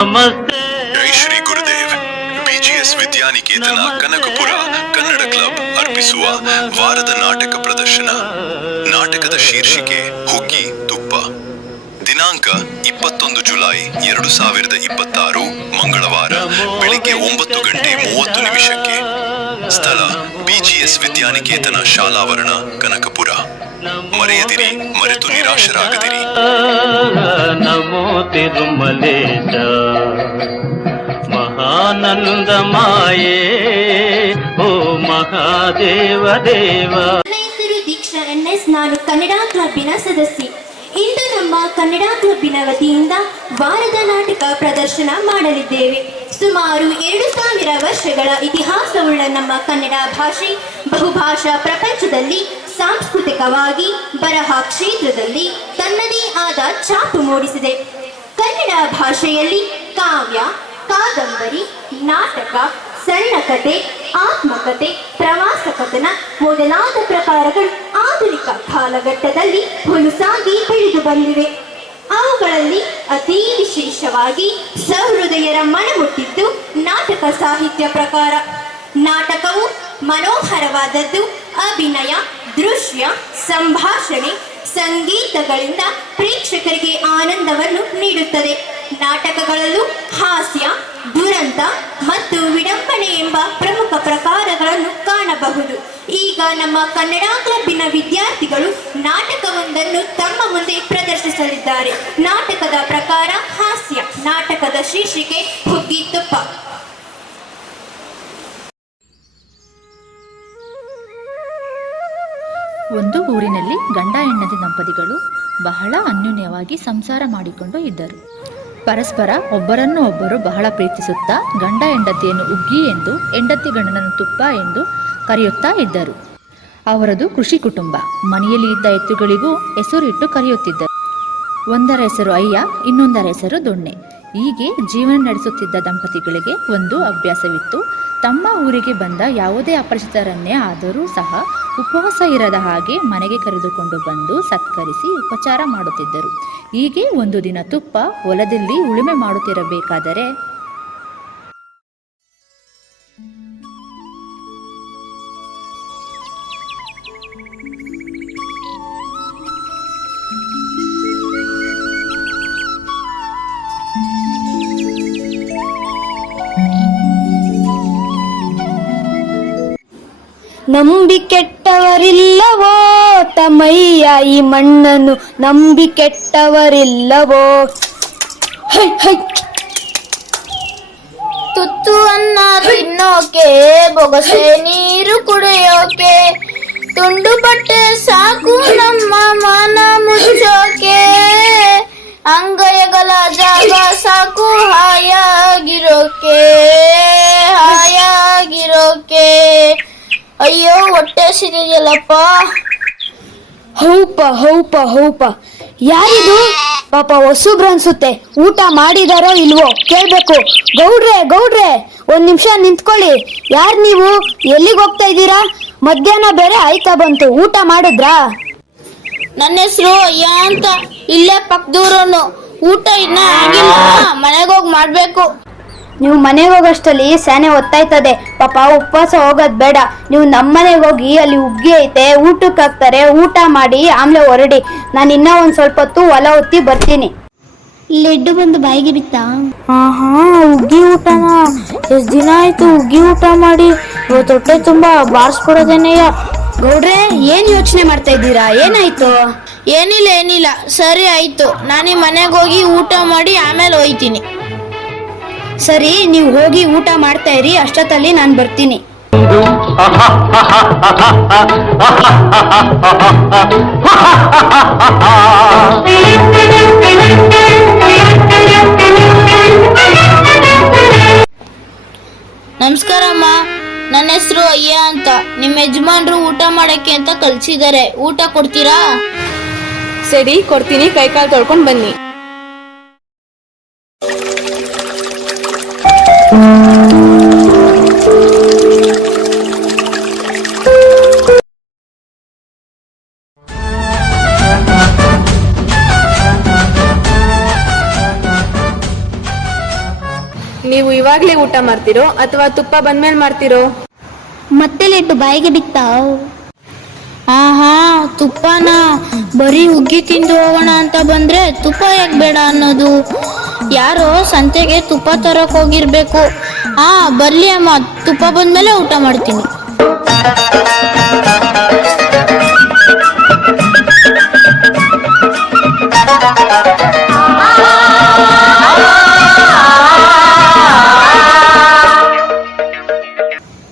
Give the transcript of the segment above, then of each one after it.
ಜೈ Shri Gurudev. BGS Vidyaniketan Kanakapura Kannada club ಅರ್ಪಿಸುವ ವಾರದ ನಾಟಕ ಪ್ರದರ್ಶನ. ನಾಟಕದ ಶೀರ್ಷಿಕೆ ಹುಗ್ಗಿ ತುಪ್ಪ. ದಿನಾಂಕ 21 ಜುಲೈ 2026 ಮಂಗಳವಾರ ಬೆಳಿಗ್ಗೆ 9:30 ಸ್ಥಳ ಬಿಜಿಎಸ್ ವಿದ್ಯಾನಿಕೇತನ ಶಾಲಾವರಣ ಕನಕಪುರ. ಮರೆಯದಿರಿ, ಮರೆತು ನಿರಾಶರಾಗದಿರಿ. ನಮೋ ತಿರುಮಲೇಶ ಮಹಾನಂದ ಮಾಯೇ ಓ ಮಹಾದೇವ ದೇವ. ನನ್ನ ಹೆಸರು ದೀಕ್ಷಾ NS. ನಾನು ಕನ್ನಡ ಕ್ಲಬ್ಬಿನ ಸದಸ್ಯೆ. ಇಂದು ನಮ್ಮ ಕನ್ನಡ ಕ್ಲಬ್ಬಿನ ವತಿಯಿಂದ ವಾರದ ನಾಟಕ ಪ್ರದರ್ಶನ ಮಾಡಲಿದ್ದೇವೆ. ಸುಮಾರು 2000 ವರ್ಷಗಳ ಇತಿಹಾಸವುಳ್ಳ ನಮ್ಮ ಕನ್ನಡ ಭಾಷೆ ಬಹುಭಾಷಾ ಪ್ರಪಂಚದಲ್ಲಿ ಸಾಂಸ್ಕೃತಿಕವಾಗಿ ಬರಹ ಕ್ಷೇತ್ರದಲ್ಲಿ ತನ್ನದೇ ಆದ ಛಾಪು ಮೂಡಿಸಿದೆ. ಕನ್ನಡ ಭಾಷೆಯಲ್ಲಿ ಕಾವ್ಯ, ಕಾದಂಬರಿ, ನಾಟಕ, ಸಣ್ಣಕತೆ, ಆತ್ಮಕತೆ, ಪ್ರವಾಸ ಕಥನ ಮೊದಲಾದ ಪ್ರಕಾರಗಳು ಆಧುನಿಕ ಕಾಲಘಟ್ಟದಲ್ಲಿ ಹುಲುಸಾಗಿ ಬೆಳೆದು ಬಂದಿವೆ. ಅವುಗಳಲ್ಲಿ ಅತೀ ವಿಶೇಷವಾಗಿ ಸಹೃದಯರ ಮನಮುಟ್ಟಿದ್ದು ನಾಟಕ ಸಾಹಿತ್ಯ ಪ್ರಕಾರ. ನಾಟಕವು ಮನೋಹರವಾದದ್ದು. ಅಭಿನಯ, ದೃಶ್ಯ, ಸಂಭಾಷಣೆ, ಸಂಗೀತಗಳಿಂದ ಪ್ರೇಕ್ಷಕರಿಗೆ ಆನಂದವನ್ನು ನೀಡುತ್ತದೆ. ನಾಟಕಗಳಲ್ಲೂ ಹಾಸ್ಯ, ದುರಂತ ಮತ್ತು ವಿಡಂಬನೆ ಎಂಬ ಪ್ರಮುಖ ಪ್ರಕಾರಗಳನ್ನು ಕಾಣಬಹುದು. ಈಗ ನಮ್ಮ ಕನ್ನಡ ಕ್ಲಬ್ಬಿನ ವಿದ್ಯಾರ್ಥಿಗಳು ನಾಟಕವೊಂದನ್ನು ತಮ್ಮ ಮುಂದೆ ಪ್ರದರ್ಶಿಸಲಿದ್ದಾರೆ. ನಾಟಕದ ಪ್ರಕಾರ ಹಾಸ್ಯ. ನಾಟಕದ ಶೀರ್ಷಿಕೆ ಹುಗ್ಗಿ ತುಪ್ಪ. ಒಂದು ಊರಿನಲ್ಲಿ ಗಂಡ ಹೆಂಡತಿ ದಂಪತಿಗಳು ಬಹಳ ಅನ್ಯೋನ್ಯವಾಗಿ ಸಂಸಾರ ಮಾಡಿಕೊಂಡು ಇದ್ದರು. ಪರಸ್ಪರ ಒಬ್ಬರನ್ನು ಒಬ್ಬರು ಬಹಳ ಪ್ರೀತಿಸುತ್ತಾ ಗಂಡ ಹೆಂಡತಿಯನ್ನು ಉಗ್ಗಿ ಎಂದು, ಹೆಂಡತಿ ಗಂಡನನ್ನು ತುಪ್ಪ ಎಂದು ಕರೆಯುತ್ತಾ ಇದ್ದರು. ಅವರದು ಕೃಷಿ ಕುಟುಂಬ. ಮನೆಯಲ್ಲಿ ಇದ್ದ ಎತ್ತುಗಳಿಗೂ ಹೆಸರಿಟ್ಟು ಕರೆಯುತ್ತಿದ್ದರು. ಒಂದರ ಹೆಸರು ಅಯ್ಯ, ಇನ್ನೊಂದರ ಹೆಸರು ದೊಣ್ಣೆ. ಹೀಗೆ ಜೀವನ ನಡೆಸುತ್ತಿದ್ದ ದಂಪತಿಗಳಿಗೆ ಒಂದು ಅಭ್ಯಾಸವಿತ್ತು. ತಮ್ಮ ಊರಿಗೆ ಬಂದ ಯಾವುದೇ ಅಪರಿಚಿತರನ್ನೇ ಆದರೂ ಸಹ ಉಪವಾಸ ಇರದ ಹಾಗೆ ಮನೆಗೆ ಕರೆದುಕೊಂಡು ಬಂದು ಸತ್ಕರಿಸಿ ಉಪಚಾರ ಮಾಡುತ್ತಿದ್ದರು. ಹೀಗೆ ಒಂದು ದಿನ ತುಪ್ಪ ಹೊಲದಲ್ಲಿ ಉಳುಮೆ ಮಾಡುತ್ತಿರಬೇಕಾದರೆ ನಂಬಿ ಕೆಟ್ಟವರಿಲ್ಲವೋ ತಮ್ಮಯ್ಯ, ಈ ಮಣ್ಣನ್ನು ನಂಬಿ ಕೆಟ್ಟವರಿಲ್ಲವೋ. ತುತ್ತು ಅನ್ನ ತಿನ್ನೋಕೆ, ಬೊಗಸೆ ನೀರು ಕುಡಿಯೋಕೆ, ತುಂಡು ಬಟ್ಟೆ ಸಾಕು ನಮ್ಮ ಮಾನ ಮುಚ್ಚೋಕೆ, ಅಂಗೈಗಳ ಜಾಗ ಸಾಕು ಹಾಯಾಗಿರೋಕೆ, ಹಾಯಾಗಿರೋಕೆ. ಅಯ್ಯೋ ಹೊಟ್ಟೆ ಸಿರಿಯಲ್ಲಪ್ಪ. ಹೌಪ ಹೌಪ ಹೌಪ. ಯಾರಿದು? ಪಾಪ ಹೊಸಬ್ರು ಅನ್ಸುತ್ತೆ. ಊಟ ಮಾಡಿದಾರೋ ಇಲ್ವೋ ಕೇಳ್ಬೇಕು. ಗೌಡ್ರೆ ಗೌಡ್ರೆ, 1 ನಿಮಿಷ ನಿಂತ್ಕೊಳ್ಳಿ. ಯಾರು ನೀವು? ಎಲ್ಲಿಗೆ ಹೋಗ್ತಾ ಇದ್ದೀರಾ? ಮಧ್ಯಾಹ್ನ ಬೇರೆ ಆಯ್ತಾ ಬಂತು, ಊಟ ಮಾಡಿದ್ರಾ? ನನ್ನ ಹೆಸರು ಅಯ್ಯ ಅಂತ. ಇಲ್ಲೇ ಪಕ್ಕದೂರನು. ಊಟ ಇನ್ನ ಆಗಿಲ್ಲ, ಮನೆಗೋಗಿ ಮಾಡ್ಬೇಕು. ನೀವು ಮನೆಗೆ ಹೋಗೋಷ್ಟಲ್ಲಿ ಸ್ಯಾನೆ ಹೊತ್ತಾಯ್ತದೆ. ಪಾಪ ಉಪವಾಸ ಹೋಗೋದ್ ಬೇಡ. ನೀವು ನಮ್ಮನೆಗೆ ಹೋಗಿ, ಅಲ್ಲಿ ಹುಗ್ಗಿ ಐತೆ, ಊಟಕ್ಕೆ ಹಾಕ್ತಾರೆ, ಊಟ ಮಾಡಿ ಆಮೇಲೆ ಹೊರಡಿ. ನಾನು ಇನ್ನೂ ಒಂದ್ ಸ್ವಲ್ಪ ಹೊತ್ತು ಹೊಲ ಹೊತ್ತಿ ಬರ್ತೀನಿ. ಲೆಡ್ಡು ಬಂದು ಬಾಯಿಗೆ ಬಿತ್ತಾ? ಹುಗ್ಗಿ ಊಟನ? ಎಷ್ಟ್ ದಿನ ಆಯ್ತು ಹುಗ್ಗಿ ಊಟ ಮಾಡಿ. ಇವತ್ತು ಹೊಟ್ಟೆ ತುಂಬಾ ಬಾರಿಸ್ಕೊಡೋದೇನೆಯ. ಗೌಡ್ರೆ, ಏನ್ ಯೋಚನೆ ಮಾಡ್ತಾ ಇದ್ದೀರಾ? ಏನಾಯ್ತು? ಏನಿಲ್ಲ. ಸರಿ ಆಯ್ತು, ನಾನೀ ಮನೆಗೆ ಹೋಗಿ ಊಟ ಮಾಡಿ ಆಮೇಲೆ ಹೋಯ್ತೀನಿ. ಸರಿ, ನೀವು ಹೋಗಿ ಊಟ ಮಾಡ್ತಾ ಇರಿ. ಅಷ್ಟೊತ್ತಲ್ಲಿ ನಾನು ಬರ್ತೀನಿ. ನಮಸ್ಕಾರಮ್ಮ, ನನ್ನ ಹೆಸರು ಅಯ್ಯ ಅಂತ. ನಿಮ್ಮ ಯಜಮಾನ್ರು ಊಟ ಮಾಡಕ್ಕೆ ಅಂತ ಕಳ್ಸಿದ್ದಾರೆ. ಊಟ ಕೊಡ್ತೀರಾ? ಸರಿ, ಕೊಡ್ತೀನಿ. ಕೈಕಾಲು ತೊಳ್ಕೊಂಡು ಬನ್ನಿ. ನೀವು ಇವಾಗ್ಲೇ ಊಟ ಮಾಡ್ತಿರೋ ಅಥವಾ ತುಪ್ಪ ಬಂದ್ಮೇಲೆ ಮಾಡ್ತಿರೋ? ಮತ್ತೆ ಲೇಟು ಬಾಯಿಗೆ ಬಿತ್ತಾವ್. ಆಹಾ, ತುಪ್ಪನ ಬರೀ ಹುಗ್ಗಿ ತಿಂದು ಹೋಗೋಣ ಅಂತ ಬಂದ್ರೆ ತುಪ್ಪ ಯಾಕೆ ಬೇಡ ಅನ್ನೋದು? ಯಾರೋ ಸಂತೆಗೆ ತುಪ್ಪ ತರಕ್ ಹೋಗಿರ್ಬೇಕು. ಬರ್ಲಿ ಅಮ್ಮ, ತುಪ್ಪ ಬಂದ್ಮೇಲೆ ಊಟ ಮಾಡ್ತೀನಿ.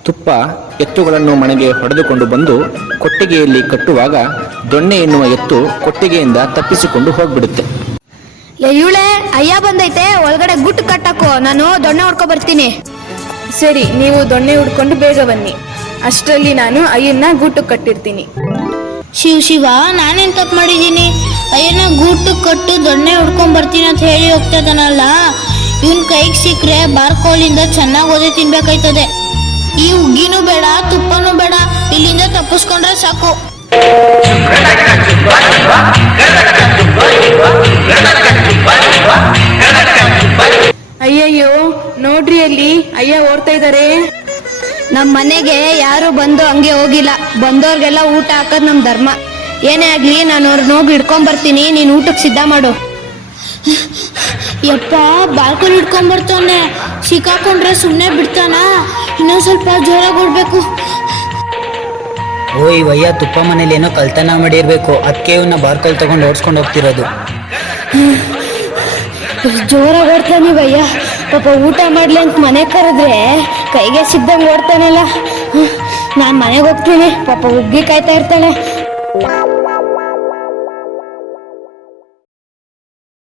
ತುಪ್ಪ ಎತ್ತುಗಳನ್ನು ಮನೆಗೆ ಹೊಡೆದುಕೊಂಡು ಬಂದು ಕೊಟ್ಟಿಗೆಯಲ್ಲಿ ಕಟ್ಟುವಾಗ ದೊಣ್ಣೆ ಎನ್ನುವ ಎತ್ತು ಕೊಟ್ಟಿಗೆಯಿಂದ ತಪ್ಪಿಸಿಕೊಂಡು ಹೋಗ್ಬಿಡುತ್ತೆ. ಇವಳೆ ಅಯ್ಯ ಬಂದೈತೆ, ಒಳಗಡೆ ಗುಟ್ಟು ಕಟ್ಟಕ್ಕೋ, ನಾನು ದೊಣ್ಣೆ ಹೊಡ್ಕೊ ಬರ್ತೀನಿ. ಸರಿ, ನೀವು ದೊಣ್ಣೆ ಹುಡ್ಕೊಂಡು ಬೇಗ ಬನ್ನಿ. ಅಷ್ಟರಲ್ಲಿ ನಾನು ಅಯ್ಯನ್ನ ಗೂಟು ಕಟ್ಟಿರ್ತೀನಿ. ಶಿವ, ನಾನೇನ್ ತಪ್ಪು ಮಾಡಿದ್ದೀನಿ? ಅಯ್ಯನ ಗೂಟು ಕಟ್ಟು ದೊಣ್ಣೆ ಹುಡ್ಕೊಂಡ್ ಬರ್ತೀನಿ ಅಂತ ಹೇಳಿ ಹೋಗ್ತಾ ಇದ್ದಾನಲ್ಲ, ಇವನ್ ಕೈಗೆ ಸಿಕ್ಕರೆ ಬಾರ್ಕೋಲಿಂದ ಚೆನ್ನಾಗಿ ಓದಿ ತಿನ್ಬೇಕಾಯ್ತದೆ. ಈ ಹುಗ್ಗಿನೂ ಬೇಡ, ತುಪ್ಪನೂ ಬೇಡ, ಇಲ್ಲಿಂದ ತಪ್ಪಿಸ್ಕೊಂಡ್ರೆ ಸಾಕು. ಅಯ್ಯಯ್ಯೋ, ನೋಡ್ರಿ ಅಲ್ಲಿ ಅಯ್ಯ ಓಡ್ತಾ ಇದ್ದಾರೆ. ನಮ್ ಮನೆಗೆ ಯಾರು ಬಂದು ಹಂಗೆ ಹೋಗಿಲ್ಲ. ಬಂದವ್ರಿಗೆಲ್ಲ ಊಟ ಹಾಕೋದ್ ನಮ್ ಧರ್ಮ. ಏನೇ ಆಗ್ಲಿ, ನಾನು ಅವ್ರನ್ನ ಹೋಗಿ ಹಿಡ್ಕೊಂಡ್ ಬರ್ತೀನಿ, ನೀನ್ ಊಟಕ್ಕೆ ಸಿದ್ಧ ಮಾಡು. ಯಪ್ಪ, ಬಾಲ್ಕನಿ ಹಿಡ್ಕೊಂಡ್ ಬರ್ತಾನೆ. ಸಿಕ್ಕಾಕೊಂಡ್ರೆ ಸುಮ್ಮನೆ ಬಿಡ್ತಾನ? ಇನ್ನೊಂದ್ ಸ್ವಲ್ಪ ಜೋರಾಗಿ ಓಡ್ಬೇಕು. ಓ, ಇವಯ್ಯ ತುಪ್ಪ ಮನೇಲಿ ಏನೋ ಕಳ್ತನ ಮಾಡಿರ್ಬೇಕು, ಅದಕ್ಕೆ ಇವನ್ನ ಬಾರ್ಕಲ್ ತಗೊಂಡು ಓಡಿಸ್ಕೊಂಡು ಹೋಗ್ತಿರೋದು. ಜೋರಾಗಿ ಓಡ್ತಾನೆ ಭಯ್ಯ. ಪಾಪ ಊಟ ಮಾಡ್ಲಿ ಅಂತ ಮನೆ ಕರೆದ್ರೆ ಕೈಗೆ ಸಿಗ್ದಂಗೆ ಓಡ್ತಾನಲ್ಲ. ನಾನ್ ಮನೆಗೆ ಹೋಗ್ತೀನಿ, ಪಾಪ ಹುಗ್ಗಿ ಕಾಯ್ತಾ ಇರ್ತಾಳೆ.